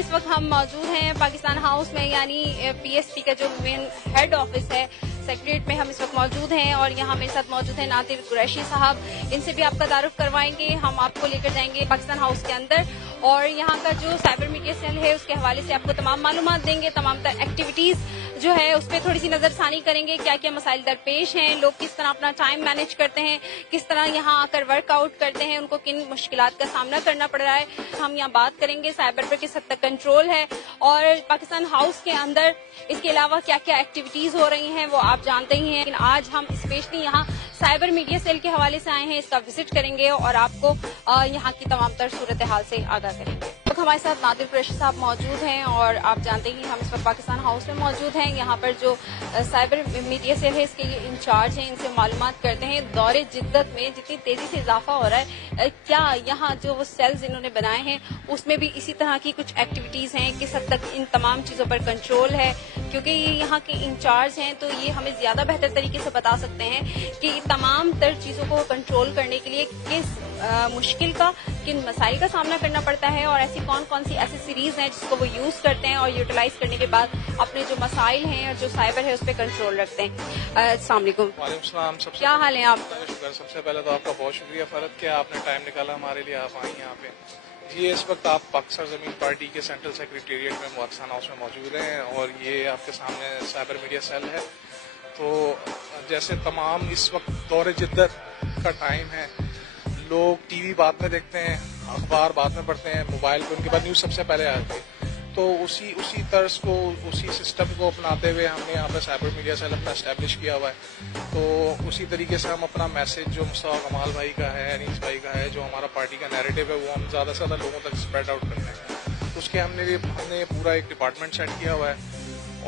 اس وقت ہم موجود ہیں پاکستان ہاؤس میں، یعنی PSP کا جو مین ہیڈ آفس ہے، سیکریٹریٹ میں ہم اس وقت موجود ہیں، اور یہاں میرے ساتھ موجود ہیں ناطق قریشی صاحب. ان سے بھی آپ کا تعارف کروائیں گے. ہم آپ کو لے کر جائیں گے پاکستان ہاؤس کے اندر، اور یہاں کا جو سائبر میڈیا سیل ہے اس کے حوالے سے آپ کو تمام معلومات دیں گے. تمام تر ایکٹیویٹیز جو ہے اس پہ تھوڑی سی نظر ثانی کریں گے، کیا کیا مسائل درپیش ہیں، لوگ کس طرح اپنا ٹائم مینیج کرتے ہیں، کس طرح یہاں آ کر ورک آؤٹ کرتے ہیں، ان کو کن مشکلات کا سامنا کرنا پڑ رہا ہے. ہم یہاں بات کریں گے سائبر پر کس حد تک کنٹرول ہے، اور پاکستان ہاؤس کے اندر اس کے علاوہ کیا کیا ایکٹیویٹیز ہو رہی ہیں وہ آپ جانتے ہی ہیں. لیکن آج ہم اسپیشلی یہاں سائبر میڈیا سیل کے حوالے سے آئے ہیں، اس کا وزٹ کریں گے اور آپ کو یہاں کی تمام تر صورتحال سے آگاہ کریں گے. ہمارے ساتھ ناطق قریشی صاحب موجود ہیں، اور آپ جانتے ہی ہم اس وقت پاکستان ہاؤس میں موجود ہیں. یہاں پر جو سائبر میڈیا سیل ہے اس کے یہ انچارج ہیں، ان سے معلومات کرتے ہیں دور جدت میں جتنی تیزی سے اضافہ ہو رہا ہے، کیا یہاں جو وہ سیلز انہوں نے بنائے ہیں اس میں بھی اسی طرح کی کچھ ایکٹیویٹیز ہیں، کس حد تک ان تمام چیزوں پر کنٹرول ہے. کیونکہ یہ یہاں کے انچارج ہیں تو یہ ہمیں زیادہ بہتر طریقے سے بتا سکتے ہیں کہ تمام تر چیزوں کو کنٹرول کرنے کے لیے کس مشکل کا، کن مسائل کا سامنا کرنا پڑتا ہے، اور ایسی کون کون سی ایسیسریز ہیں جس کو وہ یوز کرتے ہیں اور یوٹیلائز کرنے کے بعد اپنے جو مسائل ہیں اور جو سائبر ہے اس پہ کنٹرول رکھتے ہیں. السلام علیکم. وعلیکم السلام. کیا حال ہے آپ؟ شکر. سب سے پہلے تو آپ کا بہت شکریہ فرد کہ آپ نے ٹائم نکالا ہمارے لیے، آپ آئیں یہاں پہ. یہ اس وقت آپ پاکستان زمین پارٹی کے سینٹرل سیکریٹریٹ میں پاکستان ہاؤس میں موجود ہیں، اور یہ آپ کے سامنے سائبر میڈیا سیل ہے. تو جیسے تمام اس وقت دور جدت کا ٹائم ہے، لوگ ٹی وی بعد میں دیکھتے ہیں، اخبار بعد میں پڑھتے ہیں، موبائل پہ ان کے بعد نیوز سب سے پہلے آتی ہے. تو اسی طرز کو، اسی سسٹم کو اپناتے ہوئے ہم نے یہاں پہ سائبر میڈیا سیل اپنا اسٹیبلش کیا ہوا ہے. تو اسی طریقے سے ہم اپنا میسج جو مصطفیٰ کمال بھائی کا ہے، انیس بھائی کا ہے، جو ہمارا پارٹی کا نیریٹو ہے، وہ ہم زیادہ سے زیادہ لوگوں تک اسپریڈ آؤٹ کرتے ہیں. اس کے ہم نے پورا ایک ڈپارٹمنٹ سیٹ کیا ہوا ہے،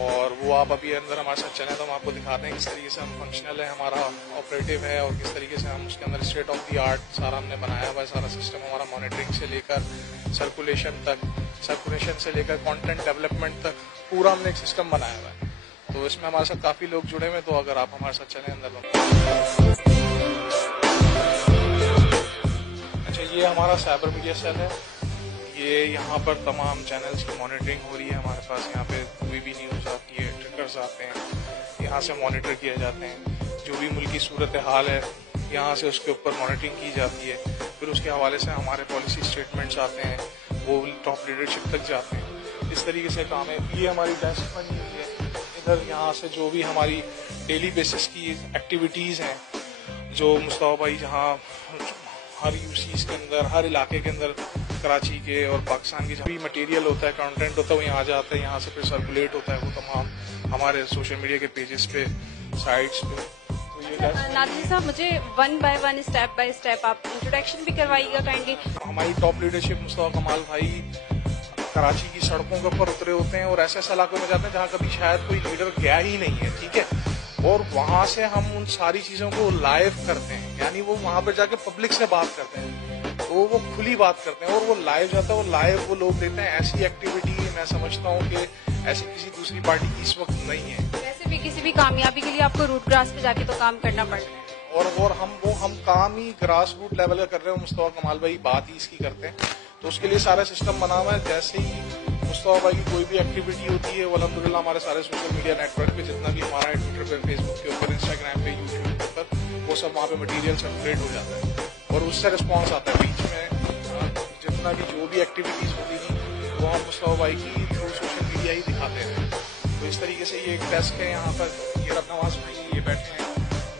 اور وہ آپ ابھی اندر ہمارے ساتھ چلیں تو ہم آپ کو دکھاتے ہیں کس طریقے سے ہم فنکشنل ہے، ہمارا آپریٹو ہے، اور کس طریقے سے ہم اس کے another state of the art سارا ہم نے بنایا ہوا ہے. سارا سسٹم ہمارا مانیٹرنگ سے لے کر سرکولیشن سے لے کر کانٹینٹ ڈیولپمنٹ تک پورا ہم نے ایک سسٹم بنایا ہوا ہے. تو اس میں ہمارے ساتھ کافی لوگ جڑے ہوئے، تو اگر آپ ہمارے ساتھ چلیں اندر. اچھا، یہ ہمارا سائبر میڈیا سیل ہے. یہ یہاں پر تمام چینلز کی مانیٹرنگ ہو رہی ہے. ہمارے پاس یہاں پہ کوئی بھی نیوز آتی ہے، ٹریکرز آتے ہیں، یہاں سے مانیٹر کیے جاتے ہیں. جو بھی ملکی صورتحال ہے یہاں سے اس کے اوپر مانیٹرنگ کی جاتی ہے. پھر اس کے حوالے سے ہمارے پالیسی اسٹیٹمنٹس آتے ہیں، وہ ٹاپ لیڈرشپ تک جاتے ہیں. اس طریقے سے کام ہے. یہ ہماری ڈیسک بنی ہوئی ہے. ادھر یہاں سے جو بھی ہماری ڈیلی بیسس کی ایکٹیویٹیز ہیں، جو مصطفیٰ بھائی جہاں ہر یوسیز کے اندر، ہر علاقے کے اندر، کراچی کے اور پاکستان کی جو بھی مٹیریل ہوتا ہے، کنٹینٹ ہوتا ہے، وہ یہاں جاتا ہے. یہاں سے پھر سرکولیٹ ہوتا ہے وہ تمام ہمارے سوشل میڈیا کے پیجز پہ، سائٹس پہ. ناطق صاحب، مجھے one by one, step by step آپ انٹروڈکشن بھی کروائیے گا کائنڈلی. ہماری ٹاپ لیڈرشپ مصطفیٰ کمال بھائی کراچی کی سڑکوں کے اوپر اترے ہوتے ہیں، اور ایسے ایسے علاقوں میں جاتے ہیں جہاں کبھی شاید کوئی لیڈر گیا ہی نہیں ہے. ٹھیک ہے. اور وہاں سے ہم ان ساری چیزوں کو لائیو کرتے ہیں، یعنی وہ وہاں پہ جا کے پبلک سے بات کرتے ہیں، تو وہ کھلی بات کرتے ہیں، اور وہ لائیو جاتا ہے. وہ لائیو وہ لوگ دیتے ہیں. ایسی ایکٹیویٹی میں سمجھتا ہوں کہ ایسی کسی دوسری پارٹی کی اس وقت نہیں ہے. ویسے بھی کسی بھی کامیابی کے لیے آپ کو روٹ گراس پہ جا کے تو کام کرنا پڑتا ہے، اور ہم کام ہی گراس روٹ لیول کا کر رہے ہیں. مصطفیٰ کمال بھائی بات ہی اس کی کرتے ہیں. تو اس کے لیے سارا سسٹم بنا ہوا ہے. جیسے ہی مصطفیٰ بھائی کی کوئی بھی ایکٹیویٹی ہوتی ہے، وہ الحمدللہ ہمارے سارے سوشل میڈیا نیٹ ورک پہ جتنا بھی ہمارا ہے، ٹویٹر پہ، فیس بک کے اوپر، انسٹاگرام پہ، یوٹیوب کے اوپر، وہ سب وہاں پہ مٹیریل سرکولیٹ ہو جاتا ہے، اور اس سے رسپانس آتا ہے. بیچ میں جتنا بھی جو بھی ایکٹیویٹیز ہوتی تھیں وہ ہم مصطفیٰ بھائی کی تھرو سوشل میڈیا ہی دکھاتے ہیں. تو اس طریقے سے یہ ایک ڈیسک ہے یہاں پر. یہ رب نواز بھائی یہ بیٹھے ہیں.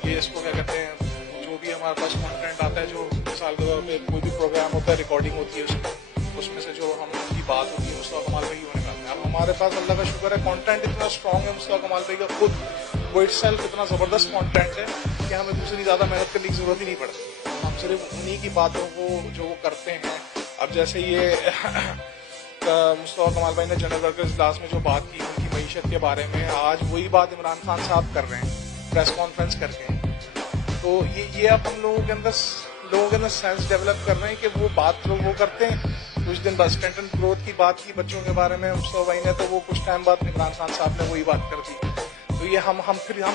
یہ اس کو کیا کہتے ہیں، جو بھی ہمارے پاس کانٹینٹ آتا ہے، جو مثال کے طور پہ کوئی بھی پروگرام ہوتا ہے، ریکارڈنگ ہوتی ہے اس میں سے جو ہم ان کی بات ہوتی ہے مصطفیٰ کمال بھائی وہ نکالتے ہیں. اب ہمارے پاس اللہ کا شکر ہے کانٹینٹ اتنا اسٹرانگ ہے مصطفیٰ کمال بھائی کا خود، وہ اٹ سیلف اتنا زبردست کانٹینٹ ہے کہ ہمیں دوسری زیادہ محنت کرنے کی ضرورت ہی نہیں پڑتی. ہم صرف انہی کی باتوں کو جو وہ کرتے ہیں. اب جیسے یہ مصطفیٰ کمال بھائی نے جنرل ورکرز اجلاس میں جو بات کی ان کی معیشت کے بارے میں، آج وہی بات عمران خان صاحب کر رہے ہیں پریس کانفرنس کر کے. تو یہ اب ہم لوگوں کے اندر سینس ڈیولپ کر رہے ہیں کہ وہ بات جو وہ کرتے ہیں. کچھ دن بعد اسٹینڈرڈ گروتھ کی بات کی بچوں کے بارے میں مصطفیٰ بھائی نے، تو وہ کچھ ٹائم بعد عمران خان صاحب نے وہی بات کر دی. تو یہ ہم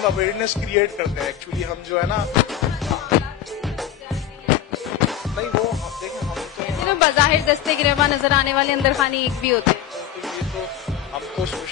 اویئرنیس کریٹ کرتے ہیں. ایکچولی ہم جو ہے نا، نہیں وہ دیکھیں، ہم تو بظاہر دستے گریباں نظر آنے والے اندر خانی ایک بھی ہوتے ہیں.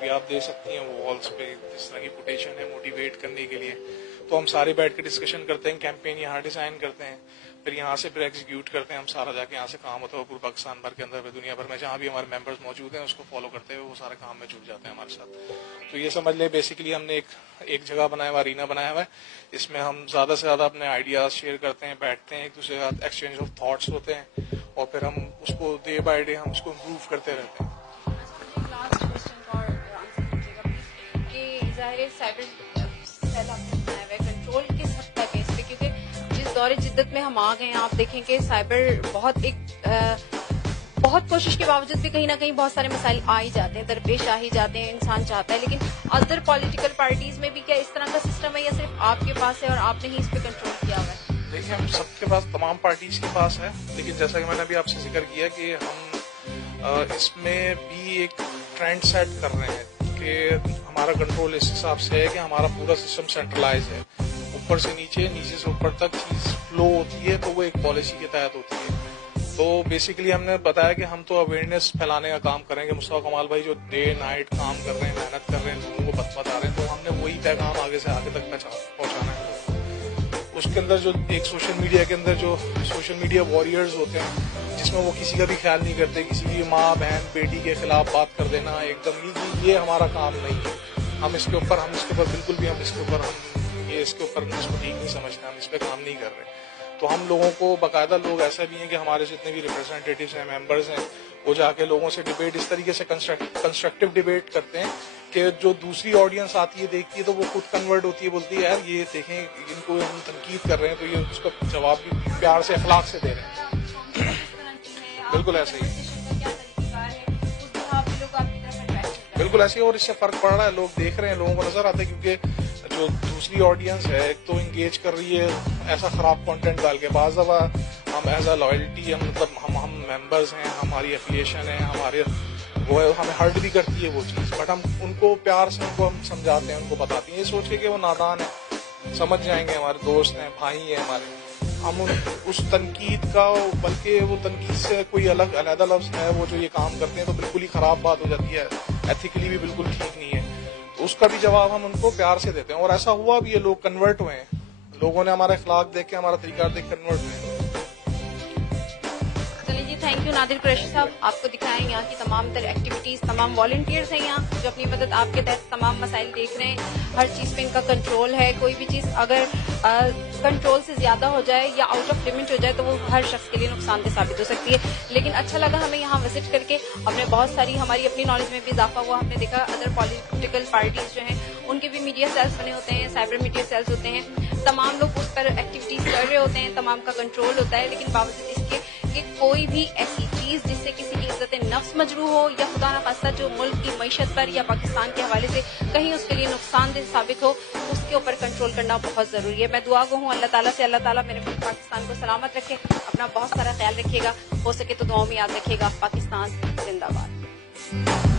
بھی آپ دے سکتی ہیں والس پہ جس طرح کی کوٹیشن ہے موٹیویٹ کرنے کے لیے. تو ہم سارے بیٹھ کے ڈسکشن کرتے ہیں, کیمپین یہاں ڈیزائن کرتے ہیں, پھر یہاں سے پھر ایگزیکیوٹ کرتے ہیں ہم سارا, جا کے یہاں سے کام ہوتا ہے پورے پاکستان بھر کے اندر, دنیا بھر میں جہاں بھی ہمارے ممبرز موجود ہیں اس کو فالو کرتے ہوئے وہ سارے کام میں جڑ جاتے ہیں ہمارے ساتھ. تو یہ سمجھ لیں بیسیکلی ہم نے ایک جگہ بنایا ہوا, ارینا بنایا ہوا ہے, اس میں ہم زیادہ سے زیادہ اپنے آئیڈیاز شیئر کرتے ہیں, بیٹھتے ہیں ایک دوسرے کے ساتھ, ایکسچینج آف تھاٹس ہوتے ہیں, اور پھر ہم اس کو ڈے بائی ڈے ہم اس کو امپروو کرتے رہتے ہیں. لاسٹ کوشچن کا آنسر دیجیے گا پلیز, کہ ظاہر سائبر سیل آپ نے بنایا ہوا ہے, کنٹرول کس حد تک ہے اس پہ, کیونکہ جس دور جدت میں ہم آ گئے ہیں آپ دیکھیں کہ سائبر بہت کوشش کے باوجود بھی کہیں نہ کہیں بہت سارے مسائل آ ہی جاتے ہیں, درپیش آ ہی جاتے ہیں, انسان چاہتا ہے. لیکن ادر پولیٹیکل پارٹیز میں بھی کیا اس طرح کا سسٹم ہے یا صرف آپ کے پاس ہے اور آپ نے ہی اس پہ کنٹرول کیا ہوا ہے؟ دیکھیں ہم سب کے پاس, تمام پارٹیز کے پاس ہے, لیکن جیسا کہ میں نے ابھی آپ سے ذکر کیا کہ ہم اس میں بھی ایک ٹرینڈ سیٹ کر رہے ہیں کہ ہمارا کنٹرول اس حساب سے ہے کہ ہمارا پورا سسٹم سینٹرلائز ہے, اوپر سے نیچے, نیچے سے اوپر تک چیز فلو ہوتی ہے تو وہ ایک پالیسی کے تحت ہوتی ہے. تو بیسیکلی ہم نے بتایا کہ ہم تو اویئرنیس پھیلانے کا کام کریں گے. مصطفیٰ کمال بھائی جو ڈے نائٹ کام کر رہے ہیں, محنت کر رہے ہیں, لوگوں کو بتا رہے ہیں, تو ہم نے وہی پیغام آگے سے آگے تک پہنچانا ہے. اس کے اندر جو ایک سوشل میڈیا کے اندر جو سوشل میڈیا واریئرز ہوتے ہیں, جس میں وہ کسی کا بھی خیال نہیں کرتے, کسی کی ماں بہن بیٹی کے خلاف بات کر دینا ایک دم, یہ ہمارا کام نہیں ہے. ہم اس کے اوپر بالکل بھی اس کے اوپر اس کو ٹھیک نہیں سمجھتے, ہم اس پہ کام نہیں کر رہے. تو ہم لوگوں کو باقاعدہ, لوگ ایسا بھی ہیں کہ ہمارے جتنے بھی ریپرزینٹیٹیوز ہیں, ممبرز ہیں, وہ جا کے لوگوں سے ڈیبیٹ اس طریقے سے کنسٹرکٹیو ڈیبیٹ کرتے ہیں کہ جو دوسری آڈینس آتی ہے دیکھتی ہے تو وہ خود کنورٹ ہوتی ہے, بولتی ہے یار یہ دیکھیں ان کو ہم تنقید کر رہے ہیں تو یہ اس کا جواب بھی پیار سے اخلاق سے دے رہے ہیں. بالکل ایسے ہی, بالکل ایسے ہی. اور اس سے فرق پڑ رہا ہے, لوگ دیکھ رہے ہیں, لوگوں کو نظر آتا ہے, کیونکہ جو دوسری آڈینس ہے ایک تو انگیج کر رہی ہے ایسا خراب کنٹینٹ ڈال کے. بعض دفعہ ہم ایز اے لائلٹی مطلب ہم ممبرز ہیں, ہماری افیلیشن ہے, ہمارے وہ ہمیں ہرٹ بھی کرتی ہے وہ چیز, بٹ ہم ان کو پیار سے ان کو ہم سمجھاتے ہیں, ان کو بتاتے ہیں, یہ سوچ کے کہ وہ نادان ہے, سمجھ جائیں گے, ہمارے دوست ہیں, بھائی ہیں ہمارے. ہم اس تنقید کا, بلکہ وہ تنقید سے کوئی علیحدہ لفظ ہے, وہ جو یہ کام کرتے ہیں تو بالکل ہی خراب بات ہو جاتی ہے, ایتھیکلی بھی بالکل ٹھیک نہیں ہے. تو اس کا بھی جواب ہم ان کو پیار سے دیتے ہیں, اور ایسا ہوا بھی ہے, لوگ کنورٹ ہوئے ہیں, لوگوں نے ہمارے اخلاق دیکھ کے, ہمارا طریقہ دیکھ کنورٹ ہوئے ہیں. چلیے جی, تھینک یو نادر قریشی صاحب. آپ کو دکھائیں یہاں کی تمام تر ایکٹیویٹیز, تمام والنٹیئرز ہیں یہاں جو اپنی مدد آپ کے تحت تمام مسائل دیکھ رہے ہیں. ہر چیز پہ ان کا کنٹرول ہے, کوئی بھی چیز اگر کنٹرول سے زیادہ ہو جائے یا آؤٹ آف لمٹ ہو جائے تو وہ ہر شخص کے لیے نقصان دہ ثابت ہو سکتی ہے. لیکن اچھا لگا ہمیں یہاں وزٹ کر کے, ہم نے بہت ساری ہماری اپنی نالج میں بھی اضافہ ہوا. ہم نے دیکھا ادر پولیٹیکل پارٹیز جو ہیں ان کے بھی میڈیا سیلز بنے ہوتے ہیں, سائبر میڈیا سیلز ہوتے ہیں, تمام لوگ اس پر ایکٹیویٹیز کر رہے ہوتے ہیں, تمام کا کنٹرول ہوتا ہے. لیکن باوجود اس کے کہ کوئی بھی ایسی چیز جس سے کسی کی عزت نفس مجروح ہو یا خدا نخواستہ جو ملک کی معیشت پر یا پاکستان کے حوالے سے کہیں اس کے لیے نقصان دہ ثابت ہو, اس کے اوپر کنٹرول کرنا بہت ضروری ہے. میں دعا گو ہوں اللہ تعالیٰ سے, اللہ تعالیٰ میرے پاکستان کو سلامت رکھے. اپنا بہت سارا خیال رکھیے گا, ہو سکے تو دعاؤں میں یاد رکھیے گا. پاکستان زندہ باد.